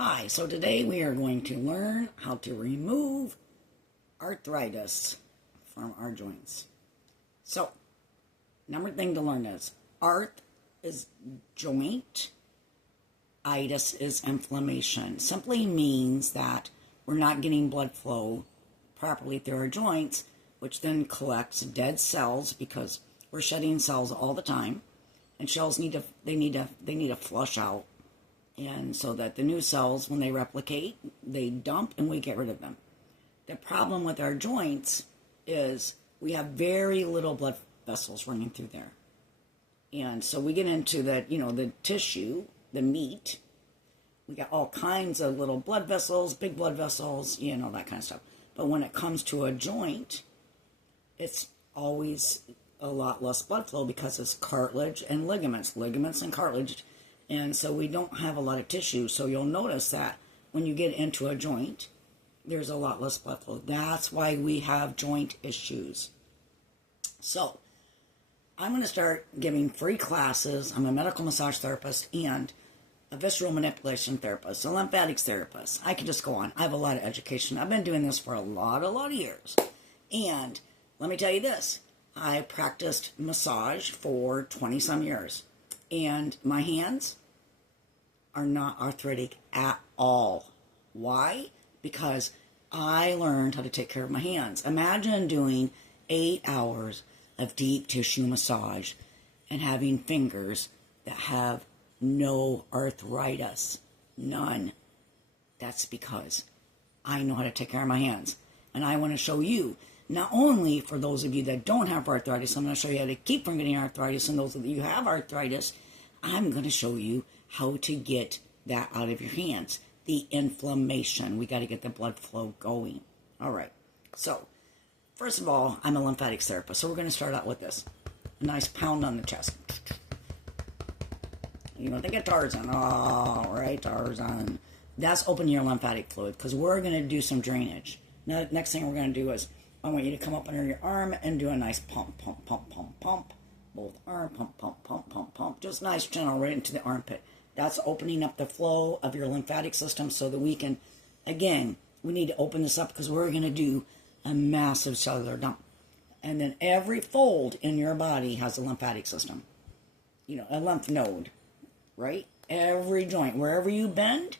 Hi, so today we are going to learn how to remove arthritis from our joints. So, number thing to learn is arth is joint, itis is inflammation. Simply means that we're not getting blood flow properly through our joints, which then collects dead cells because we're shedding cells all the time, and cells need to flush out. And so that the new cells, when they replicate, they dump and we get rid of them. The problem with our joints is we have very little blood vessels running through there. And so we get into the tissue, the meat. We got all kinds of little blood vessels, big blood vessels, that kind of stuff. But when it comes to a joint, it's always a lot less blood flow because it's cartilage and ligaments and cartilage. And so we don't have a lot of tissue. So you'll notice that when you get into a joint, there's a lot less blood flow. That's why we have joint issues. So I'm going to start giving free classes. I'm a medical massage therapist and a visceral manipulation therapist, a lymphatics therapist. I could just go on. I have a lot of education. I've been doing this for a lot of years. And let me tell you this. I practiced massage for 20-some years. And my hands are not arthritic at all. Why? Because I learned how to take care of my hands. Imagine doing 8 hours of deep tissue massage and having fingers that have no arthritis. None. That's because I know how to take care of my hands. And I want to show you, not only for those of you that don't have arthritis, I'm going to show you how to keep from getting arthritis, and those of you who have arthritis, I'm going to show you how to get that out of your hands. The inflammation. We got to get the blood flow going. All right. So, first of all, I'm a lymphatics therapist, so we're going to start out with this. A nice pound on the chest. Think of Tarzan. All right, Tarzan. That's opening your lymphatic fluid because we're going to do some drainage. Now, next thing we're going to do is I want you to come up under your arm and do a nice pump, pump, pump, pump, pump. Both arm, pump, pump, pump, pump, pump. Just nice channel right into the armpit. That's opening up the flow of your lymphatic system so that we can, again, we need to open this up because we're going to do a massive cellular dump. And then every fold in your body has a lymphatic system. A lymph node, right? Every joint, wherever you bend,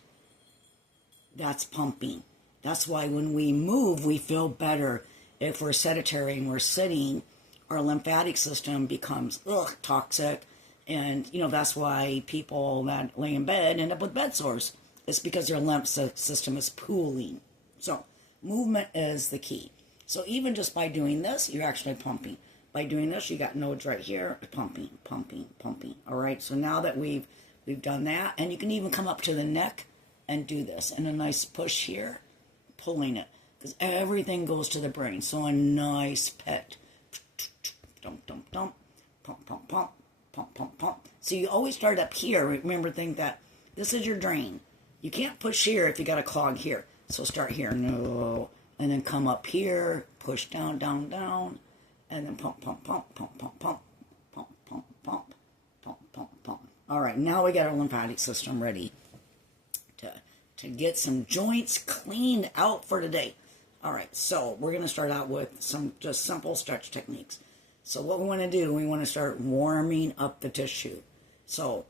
that's pumping. That's why when we move, we feel better. If we're sedentary and we're sitting, our lymphatic system becomes toxic. And, that's why people that lay in bed end up with bed sores. It's because their lymph system is pooling. So movement is the key. So even just by doing this, you're actually pumping. By doing this, you got nodes right here, pumping, pumping, pumping. All right, so now that we've done that, and you can even come up to the neck and do this. And a nice push here, pulling it. Because everything goes to the brain. So a nice pet. Dump, dump, dump. Pump, pump, pump. Pump, pump, pump. So you always start up here. Remember, think that this is your drain. You can't push here if you got a clog here. So start here. No. And then come up here. Push down, down, down. And then pump, pump, pump, pump, pump, pump. Pump, pump, pump. Pump, pump, pump. All right. Now we got our lymphatic system ready to get some joints cleaned out for today. All right. So we're going to start out with some just simple stretch techniques. So what we want to do, we want to start warming up the tissue. So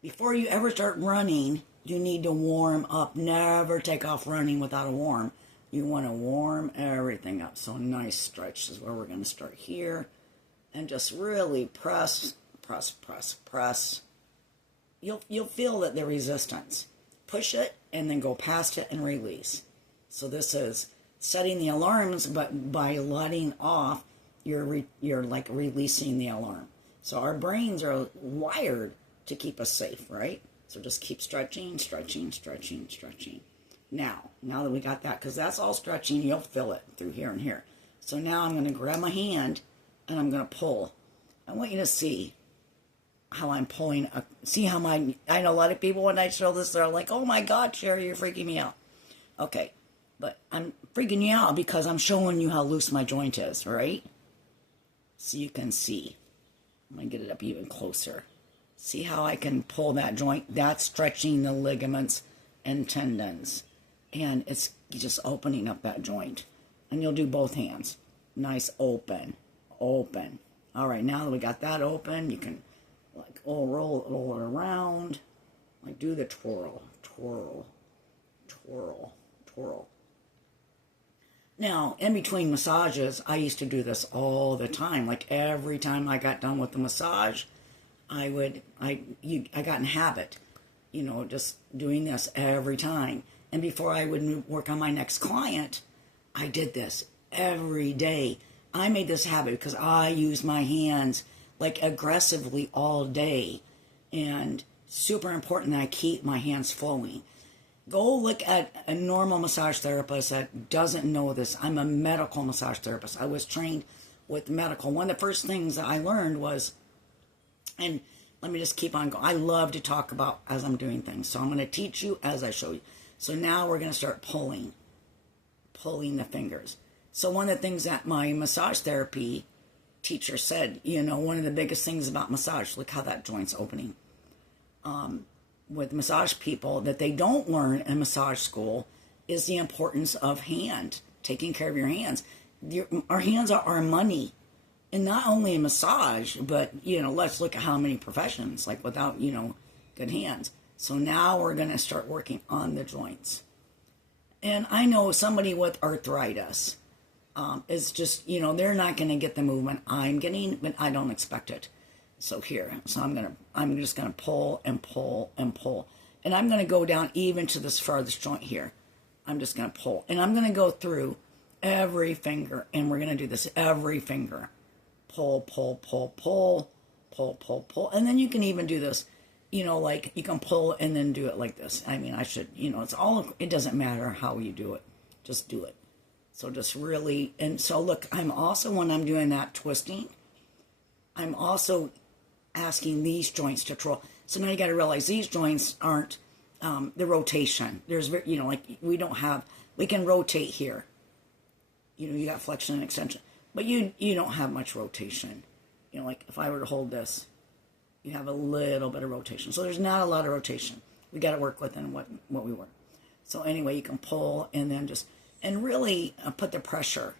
before you ever start running, you need to warm up. Never take off running without a warm. You want to warm everything up. So nice stretch is where we're going to start here. And just really press, press, press, press. You'll feel that the resistance. Push it and then go past it and release. So this is setting the alarms, but by letting off, you're like releasing the alarm. So our brains are wired to keep us safe, right? So just keep stretching, stretching, stretching, stretching. Now that we got that, because that's all stretching, you'll feel it through here and here. So now I'm going to grab my hand and I'm going to pull. I want you to see how I'm pulling. See how I know a lot of people when I show this, they're like, oh my God, Sherry, you're freaking me out. Okay, but I'm freaking you out because I'm showing you how loose my joint is, right? So you can see. I'm going to get it up even closer. See how I can pull that joint? That's stretching the ligaments and tendons. And it's just opening up that joint. And you'll do both hands. Nice open, open. All right, now that we got that open, you can like roll it around. Like do the twirl, twirl, twirl, twirl. Now, in between massages, I used to do this all the time. Like every time I got done with the massage, I got in habit, just doing this every time. And before I would work on my next client, I did this every day. I made this habit because I use my hands like aggressively all day. And super important that I keep my hands flowing. Go look at a normal massage therapist that doesn't know this. I'm a medical massage therapist. I was trained with medical. One of the first things that I learned was, and let me just keep on going. I love to talk about as I'm doing things. So I'm going to teach you as I show you. So now we're going to start pulling the fingers. So one of the things that my massage therapy teacher said, one of the biggest things about massage, look how that joint's opening. With massage people that they don't learn in massage school is the importance of taking care of your hands. Our hands are our money. And not only in massage, but, let's look at how many professions, like without, good hands. So now we're going to start working on the joints. And I know somebody with arthritis is just, they're not going to get the movement I'm getting, but I don't expect it. So here, I'm just gonna pull and pull and pull. And I'm gonna go down even to this farthest joint here. I'm just gonna pull. And I'm gonna go through every finger, and we're gonna do this every finger. Pull, pull, pull, pull, pull, pull, pull. And then you can even do this, like you can pull and then do it like this. I mean, it doesn't matter how you do it. Just do it. So just really, and so look, I'm also, when I'm doing that twisting, I'm also asking these joints to twirl. So now you got to realize these joints aren't the rotation. There's, we can rotate here. You got flexion and extension, but you don't have much rotation. Like if I were to hold this, you have a little bit of rotation. So there's not a lot of rotation. We got to work within what we work. So anyway, you can pull and then and really put the pressure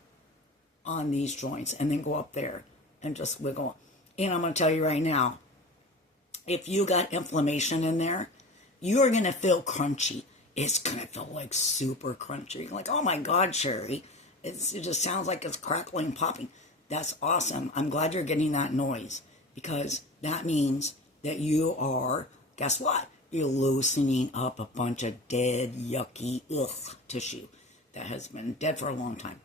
on these joints and then go up there and just wiggle. And I'm going to tell you right now, if you got inflammation in there, you are going to feel crunchy. It's going to feel like super crunchy. Like, oh my God, Sherry. It just sounds like it's crackling, popping. That's awesome. I'm glad you're getting that noise because that means that you are, guess what? You're loosening up a bunch of dead, yucky, tissue that has been dead for a long time.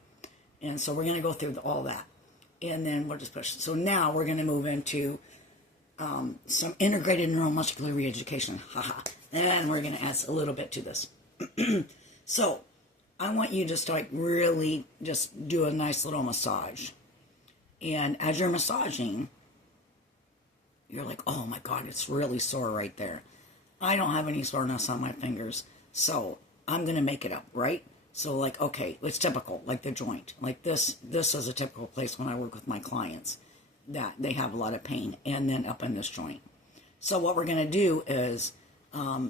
And so we're going to go through all that. And then we'll just push. So now we're going to move into some integrated neuromuscular reeducation. And we're going to add a little bit to this. So I want you just to really just do a nice little massage. And as you're massaging, you're like, oh my God, it's really sore right there. I don't have any soreness on my fingers. So I'm going to make it up, right? So like, okay, it's typical, like the joint. Like this is a typical place when I work with my clients that they have a lot of pain, and then up in this joint. So what we're going to do is,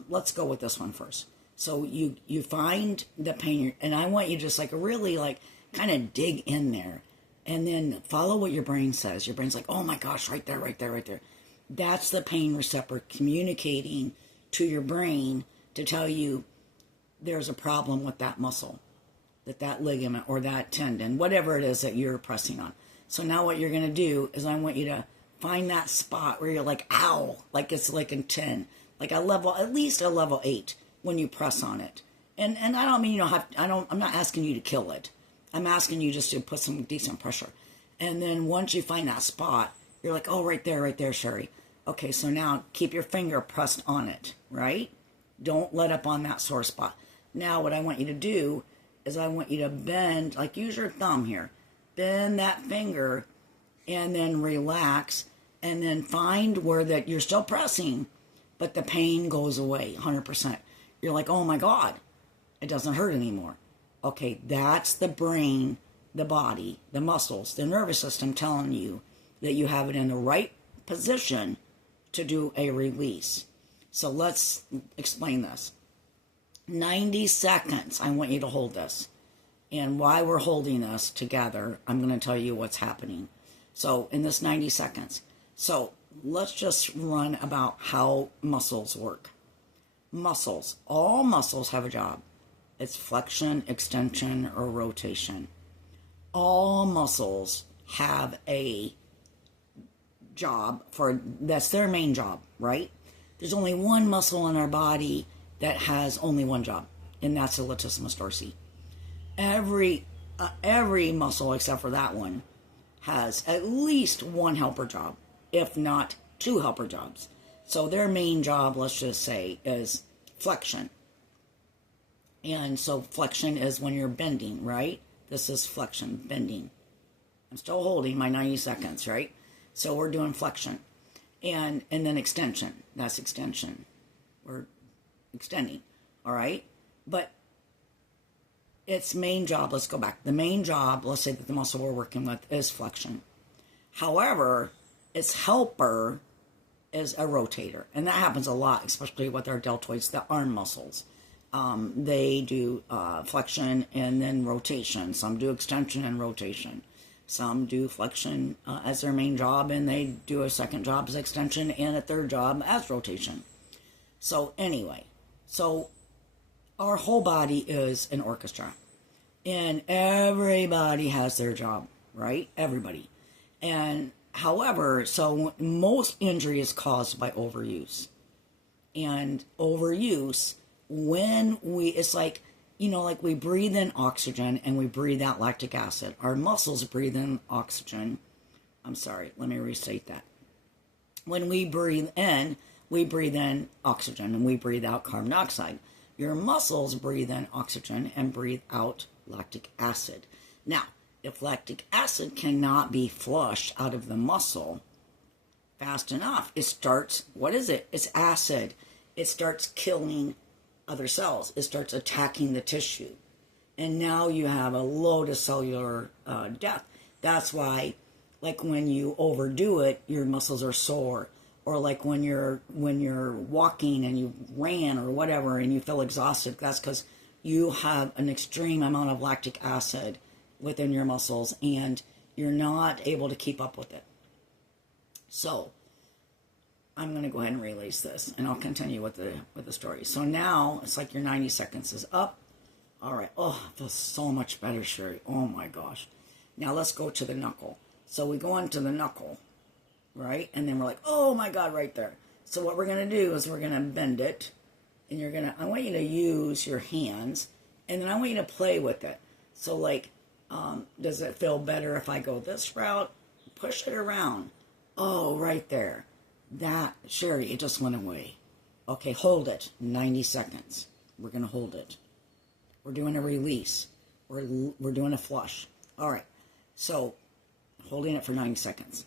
let's go with this one first. So you find the pain, and I want you just like really like kind of dig in there, and then follow what your brain says. Your brain's like, oh my gosh, right there, right there, right there. That's the pain receptor communicating to your brain to tell you there's a problem with that muscle, that ligament or that tendon, whatever it is that you're pressing on. So now what you're going to do is I want you to find that spot where you're like, ow, like it's like a 10, like at least a level 8 when you press on it. And I don't mean I'm not asking you to kill it. I'm asking you just to put some decent pressure. And then once you find that spot, you're like, oh, right there, Sherry. Okay, so now keep your finger pressed on it, right? Don't let up on that sore spot. Now what I want you to do is I want you to bend, like use your thumb here. Bend that finger and then relax and then find where that you're still pressing, but the pain goes away 100%. You're like, oh my God, it doesn't hurt anymore. Okay, that's the brain, the body, the muscles, the nervous system telling you that you have it in the right position to do a release. So let's explain this. 90 seconds, I want you to hold this. And why we're holding this together, I'm going to tell you what's happening. So in this 90 seconds, so let's just run about how muscles work. Muscles, all muscles have a job. It's flexion, extension, or rotation. All muscles have a job that's their main job, right? There's only one muscle in our body that has only one job, and that's the latissimus dorsi. Every muscle except for that one has at least one helper job, if not two helper jobs. So their main job, let's just say, is flexion. And so flexion is when you're bending, right? This is flexion, bending. I'm still holding my 90 seconds, right? So we're doing flexion. And then extension. That's extension. We're extending, all right? But its main job, let's go back. The main job, let's say that the muscle we're working with is flexion. However, its helper is a rotator. And that happens a lot, especially with our deltoids, the arm muscles. They do flexion and then rotation. Some do extension and rotation. Some do flexion as their main job, and they do a second job as extension and a third job as rotation. So anyway, so our whole body is an orchestra. And everybody has their job, right? Everybody. And however, so most injury is caused by overuse. And overuse, it's like, like we breathe in oxygen and we breathe out lactic acid. Our muscles breathe in oxygen. I'm sorry, let me restate that. When we breathe in oxygen and we breathe out carbon dioxide. Your muscles breathe in oxygen and breathe out lactic acid. Now, if lactic acid cannot be flushed out of the muscle fast enough, it starts, what is it? It's acid. It starts killing other cells. It starts attacking the tissue. And now you have a load of cellular death. That's why, like when you overdo it, your muscles are sore. Or like when you're walking and you ran or whatever and you feel exhausted, that's because you have an extreme amount of lactic acid within your muscles and you're not able to keep up with it. So I'm going to go ahead and release this and I'll continue with the story. So now it's like your 90 seconds is up. All right. Oh, it feels so much better, Sherry. Oh my gosh. Now let's go to the knuckle. So we go into the knuckle, right? And then we're like, oh my God, right there. So what we're going to do is we're going to bend it. And I want you to use your hands. And then I want you to play with it. So like, does it feel better if I go this route? Push it around. Oh, right there. That, Sherry, it just went away. Okay, hold it. 90 seconds. We're going to hold it. We're doing a release. We're doing a flush. All right. So, holding it for 90 seconds.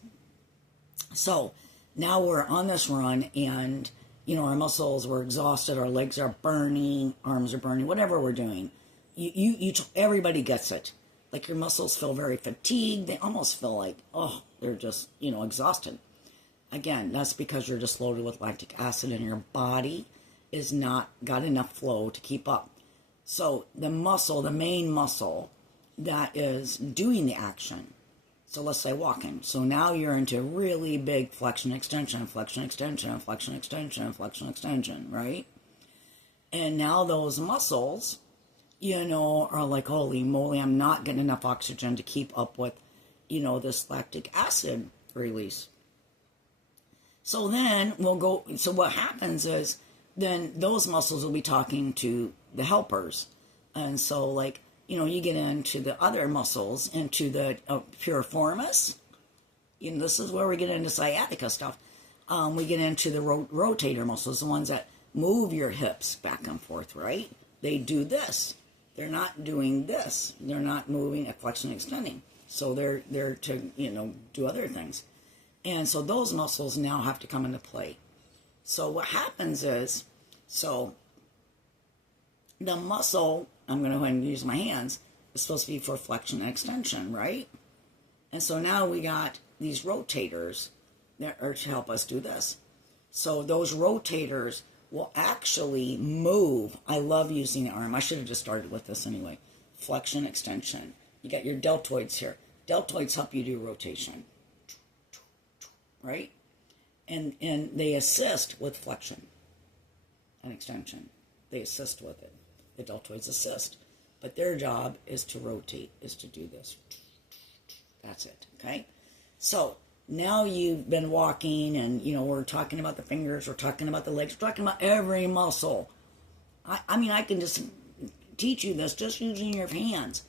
So, now we're on this run and, our muscles, we're exhausted, our legs are burning, arms are burning, whatever we're doing. Everybody gets it. Like your muscles feel very fatigued. They almost feel like, they're just, exhausted. Again, that's because you're just loaded with lactic acid and your body is not got enough flow to keep up. So the main muscle that is doing the action, so let's say walking. So now you're into really big flexion extension, flexion extension, flexion extension, flexion extension, right? And now those muscles, are like, holy moly, I'm not getting enough oxygen to keep up with, this lactic acid release. So then so what happens is then those muscles will be talking to the helpers. And so like, you get into the other muscles, into the piriformis. This is where we get into sciatica stuff. We get into the rotator muscles, the ones that move your hips back and forth, right? They do this. They're not doing this. They're not moving, flexion, extending. So they're to, do other things. And so those muscles now have to come into play. So what happens is, the muscle, I'm going to go ahead and use my hands, is supposed to be for flexion and extension, right? And so now we got these rotators that are to help us do this. So those rotators will actually move. I love using the arm. I should have just started with this anyway. Flexion, extension. You got your deltoids here. Deltoids help you do rotation, right? And they assist with flexion and extension. They assist with it. The deltoids assist. But their job is to rotate, is to do this. That's it, okay? So now you've been walking, and, we're talking about the fingers, we're talking about the legs, we're talking about every muscle. I mean, I can just teach you this just using your hands.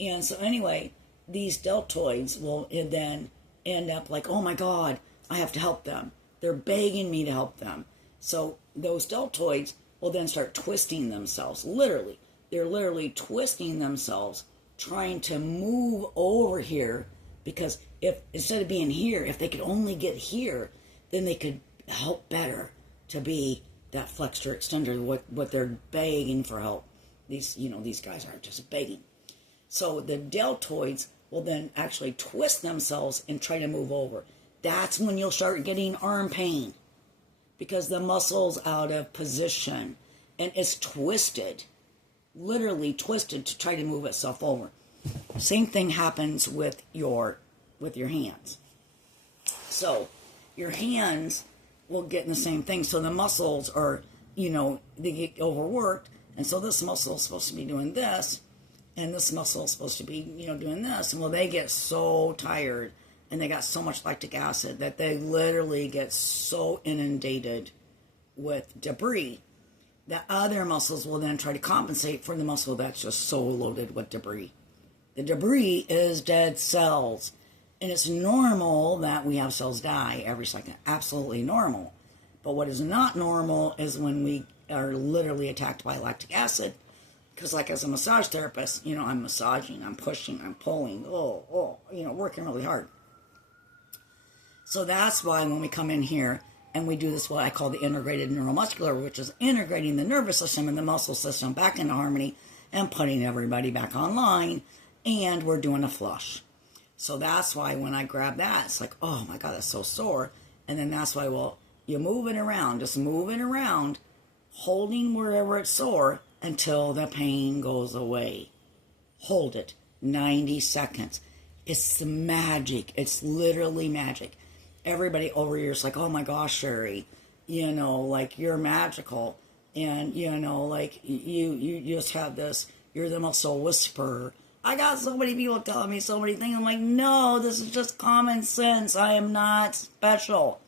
And so anyway, these deltoids will then end up like, oh my God, I have to help them. They're begging me to help them. So those deltoids will then start twisting themselves, literally. They're literally twisting themselves, trying to move over here, because if instead of being here, if they could only get here, then they could help better to be that flexor extender, what they're begging for help. These guys aren't just begging. So the deltoids will then actually twist themselves and try to move over. That's when you'll start getting arm pain, because the muscle's out of position and it's twisted, literally twisted to try to move itself over. Same thing happens with your hands. So your hands will get in the same thing. So the muscles are, they get overworked. And so this muscle is supposed to be doing this, and this muscle is supposed to be, doing this. And well, they get so tired, and they got so much lactic acid that they literally get so inundated with debris that other muscles will then try to compensate for the muscle that's just so loaded with debris. The debris is dead cells. And it's normal that we have cells die every second. Absolutely normal. But what is not normal is when we are literally attacked by lactic acid. Because like as a massage therapist, I'm massaging, I'm pushing, I'm pulling, working really hard. So that's why when we come in here and we do this, what I call the integrated neuromuscular, which is integrating the nervous system and the muscle system back into harmony and putting everybody back online, and we're doing a flush. So that's why when I grab that, it's like, oh my God, that's so sore. And then that's why, you move it around, just move it around, holding wherever it's sore until the pain goes away. Hold it 90 seconds. It's magic. It's literally magic. Everybody over here is like, oh my gosh, Sherry, you're magical. And, you just have this, you're the muscle whisperer. I got so many people telling me so many things. I'm like, no, this is just common sense. I am not special.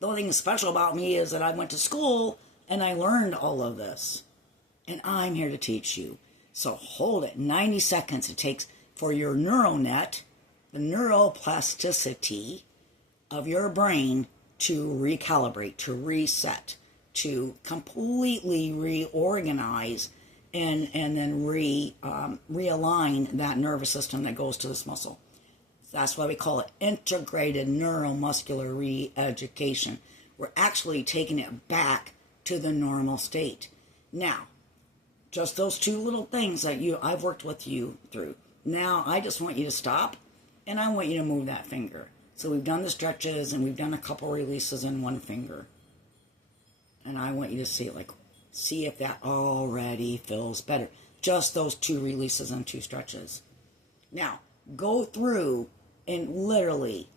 The only thing special about me is that I went to school and I learned all of this. And I'm here to teach you. So hold it. 90 seconds it takes for your neural net, the neuroplasticity of your brain to recalibrate, to reset, to completely reorganize and then realign that nervous system that goes to this muscle. That's why we call it integrated neuromuscular re-education. We're actually taking it back to the normal state. Now, just those two little things that I've worked with you through. Now, I just want you to stop, and I want you to move that finger. So we've done the stretches, and we've done a couple releases in one finger. And I want you to see if that already feels better. Just those two releases and two stretches. Now, go through and literally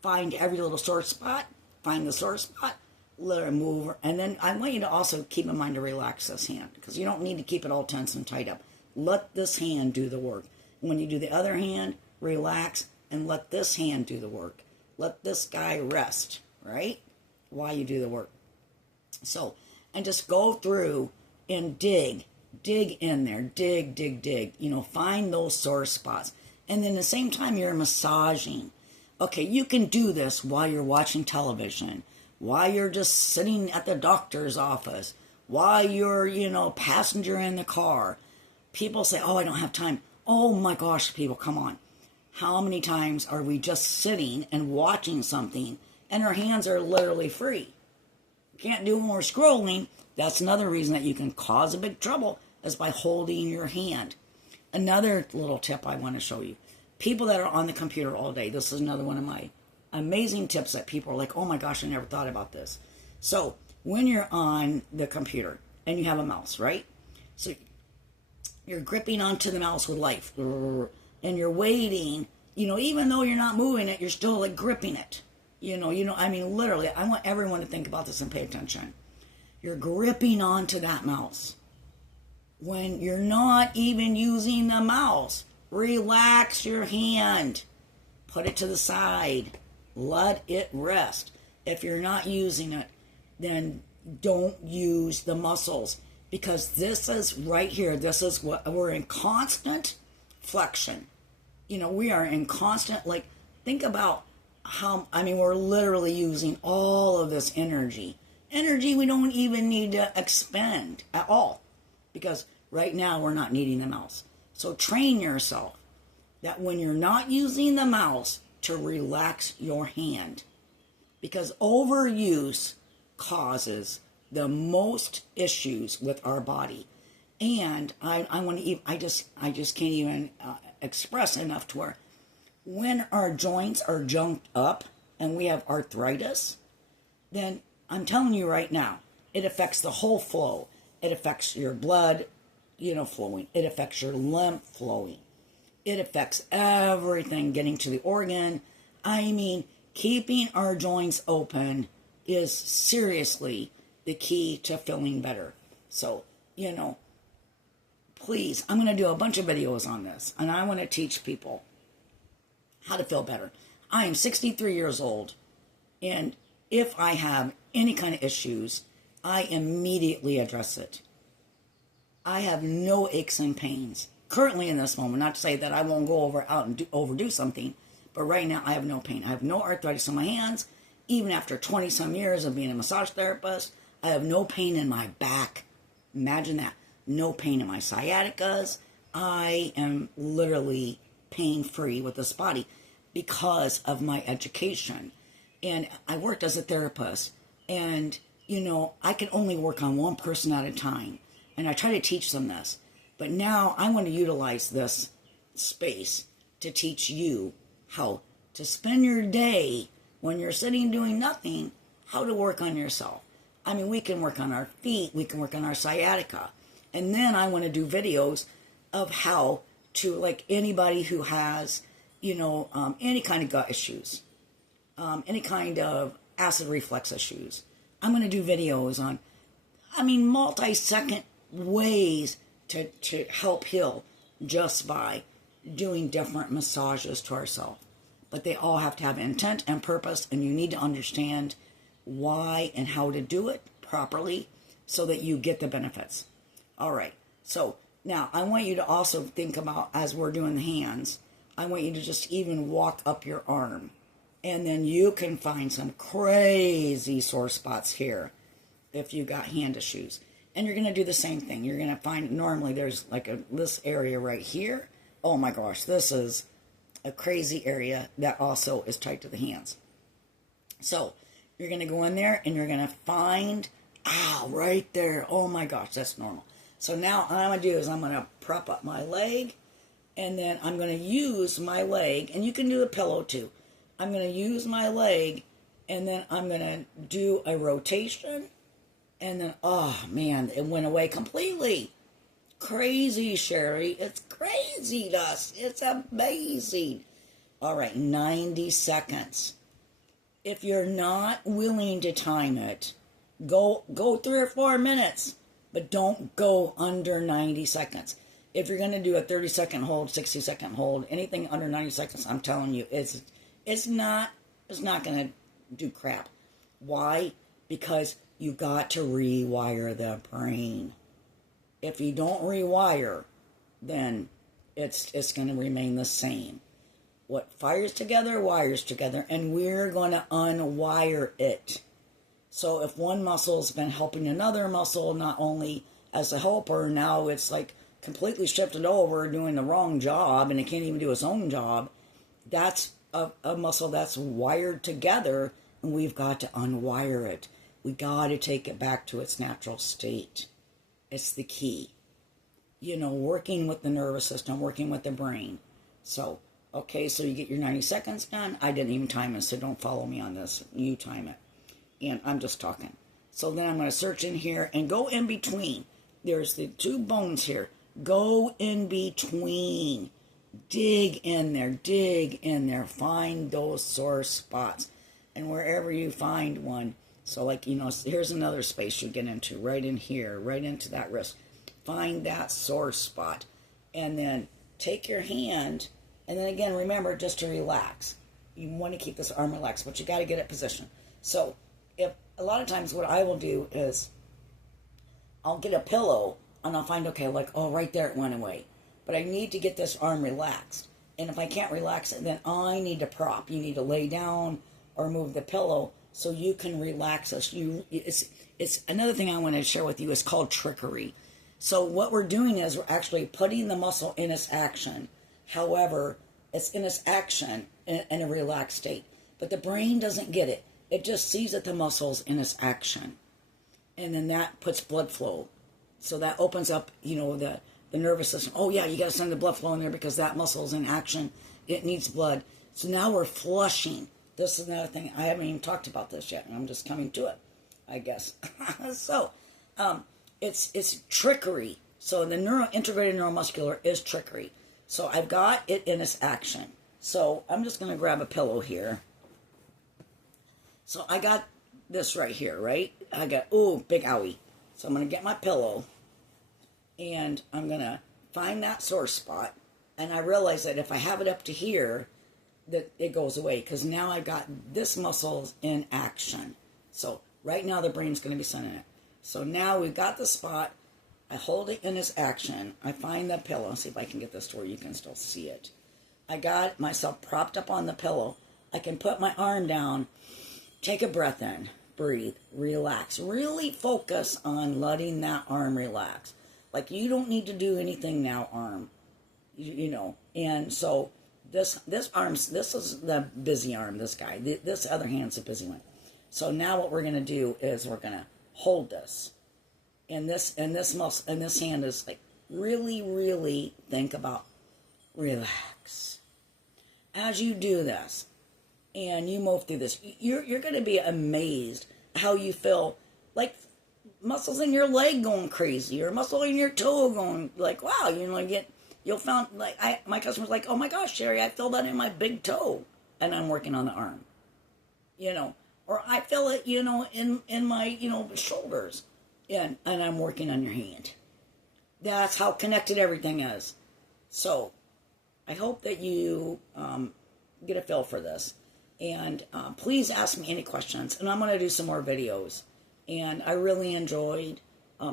find every little sore spot, find the sore spot, let it move, and then I want you to also keep in mind to relax this hand, because you don't need to keep it all tense and tight up. Let this hand do the work. When you do the other hand, relax, and let this hand do the work. Let this guy rest, right, while you do the work. So, and just go through and dig in there, dig, find those sore spots. And then at the same time, you're massaging. Okay, you can do this while you're watching television, while you're just sitting at the doctor's office, while you're, passenger in the car. People say, oh, I don't have time. Oh my gosh, people, come on. How many times are we just sitting and watching something and our hands are literally free? Can't do when we're scrolling. That's another reason that you can cause a big trouble, is by holding your hand. Another little tip I want to show you. People that are on the computer all day. This is another one of my amazing tips that people are like, oh my gosh, I never thought about this. So when you're on the computer and you have a mouse, right? So you're gripping onto the mouse with life, and you're waiting, even though you're not moving it, you're still like gripping it. I mean, literally, I want everyone to think about this and pay attention. You're gripping onto that mouse. When you're not even using the mouse, relax your hand. Put it to the side. Let it rest. If you're not using it, then don't use the muscles. Because this is right here. This is what we're in constant flexion. We are in constant, think about we're literally using all of this energy. Energy we don't even need to expend at all. Because right now we're not needing the mouse. So train yourself that when you're not using the mouse to relax your hand. Because overuse causes the most issues with our body. And I just can't even express enough to where when our joints are junked up and we have arthritis, then I'm telling you right now, it affects the whole flow. It affects your blood, flowing. It affects your lymph flowing. It affects everything getting to the organ. I mean, keeping our joints open is seriously the key to feeling better. So, please, I'm going to do a bunch of videos on this, and I want to teach people how to feel better. I am 63 years old, and if I have any kind of issues, I immediately address it. I have no aches and pains currently in this moment. Not to say that I won't go out and overdo something, but right now I have no pain. I have no arthritis in my hands. Even after 20 some years of being a massage therapist, I have no pain in my back. Imagine that. No pain in my sciaticas. I am literally pain-free with this body because of my education. And I worked as a therapist, and I can only work on one person at a time. And I try to teach them this. But now I want to utilize this space to teach you how to spend your day when you're sitting doing nothing, how to work on yourself. I mean, we can work on our feet, we can work on our sciatica. And then I want to do videos of how to, like anybody who has, any kind of gut issues, any kind of acid reflux issues. I'm going to do videos on, multi-second ways to help heal just by doing different massages to ourselves. But they all have to have intent and purpose, and you need to understand why and how to do it properly so that you get the benefits. All right. So now I want you to also think about, as we're doing the hands, I want you to just even walk up your arm. And then you can find some crazy sore spots here if you got hand issues. And you're going to do the same thing. You're going to find, normally there's this area right here. Oh my gosh, this is a crazy area that also is tight to the hands. So you're going to go in there and you're going to find, right there. Oh my gosh, that's normal. So now what I'm going to do is I'm going to prop up my leg, and then I'm going to use my leg, and you can do a pillow too. I'm going to use my leg, and then I'm going to do a rotation, and then, oh man, it went away completely. Crazy, Sherry. It's crazy, Dust. It's amazing. All right, 90 seconds. If you're not willing to time it, go 3 or 4 minutes, but don't go under 90 seconds. If you're going to do a 30-second hold, 60-second hold, anything under 90 seconds, I'm telling you, it's not going to do crap. Why? Because you got to rewire the brain. If you don't rewire, then it's going to remain the same. What fires together, wires together, and we're going to unwire it. So if one muscle's been helping another muscle, not only as a helper, now it's like completely shifted over, doing the wrong job, and it can't even do its own job. That's a muscle that's wired together, and we've got to unwire it. We got to take it back to its natural state. It's the key. Working with the nervous system, working with the brain. So, okay, so you get your 90 seconds done. I didn't even time it, so don't follow me on this. You time it. And I'm just talking. So then I'm going to search in here and go in between. There's the two bones here. Go in between. Dig in there. Find those sore spots. And wherever you find one, so like, here's another space you get into, right in here, right into that wrist. Find that sore spot. And then take your hand, and then again, remember just to relax. You want to keep this arm relaxed, but you got to get it positioned. So if a lot of times what I will do is I'll get a pillow and I'll find, okay, like, oh, right there it went away. But I need to get this arm relaxed. And if I can't relax it, then I need to prop. You need to lay down or move the pillow so you can relax us. It's another thing I want to share with you is called trickery. So what we're doing is we're actually putting the muscle in its action. However, it's in its action in a relaxed state. But the brain doesn't get it. It just sees that the muscle's in its action. And then that puts blood flow. So that opens up, the nervous system. Oh, yeah, you got to send the blood flow in there because that muscle's in action. It needs blood. So now we're flushing. This is another thing. I haven't even talked about this yet. And I'm just coming to it, I guess. So it's trickery. So the integrated neuromuscular is trickery. So I've got it in its action. So I'm just going to grab a pillow here. So I got this right here, right? I got, big owie. So I'm going to get my pillow, and I'm going to find that sore spot. And I realize that if I have it up to here, that it goes away. Because now I've got this muscle in action. So right now the brain's going to be sending it. So now we've got the spot. I hold it in its action. I find the pillow. See if I can get this to where you can still see it. I got myself propped up on the pillow. I can put my arm down, take a breath in, breathe, relax. Really focus on letting that arm relax. Like you don't need to do anything now, arm. And so this is the busy arm, this guy. This other hand's a busy one. So now what we're going to do is we're going to hold this. And this muscle and this hand is like really, really think about relax. As you do this and you move through this, you're going to be amazed how you feel, like muscles in your leg going crazy or muscle in your toe going like, wow, you'll found like my customer's like, oh my gosh, Sherry, I feel that in my big toe, and I'm working on the arm, or I feel it, in my shoulders. And I'm working on your hand. That's how connected everything is. So, I hope that you get a feel for this. And please ask me any questions. And I'm going to do some more videos. And I really enjoyed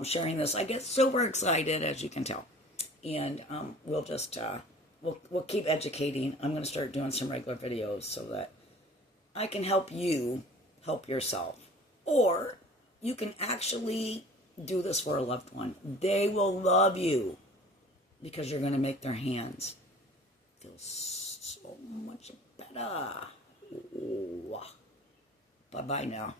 sharing this. I get super excited, as you can tell. And we'll just, we'll keep educating. I'm going to start doing some regular videos so that I can help you help yourself. Or you can actually do this for a loved one. They will love you because you're going to make their hands feel so much better. Bye-bye now.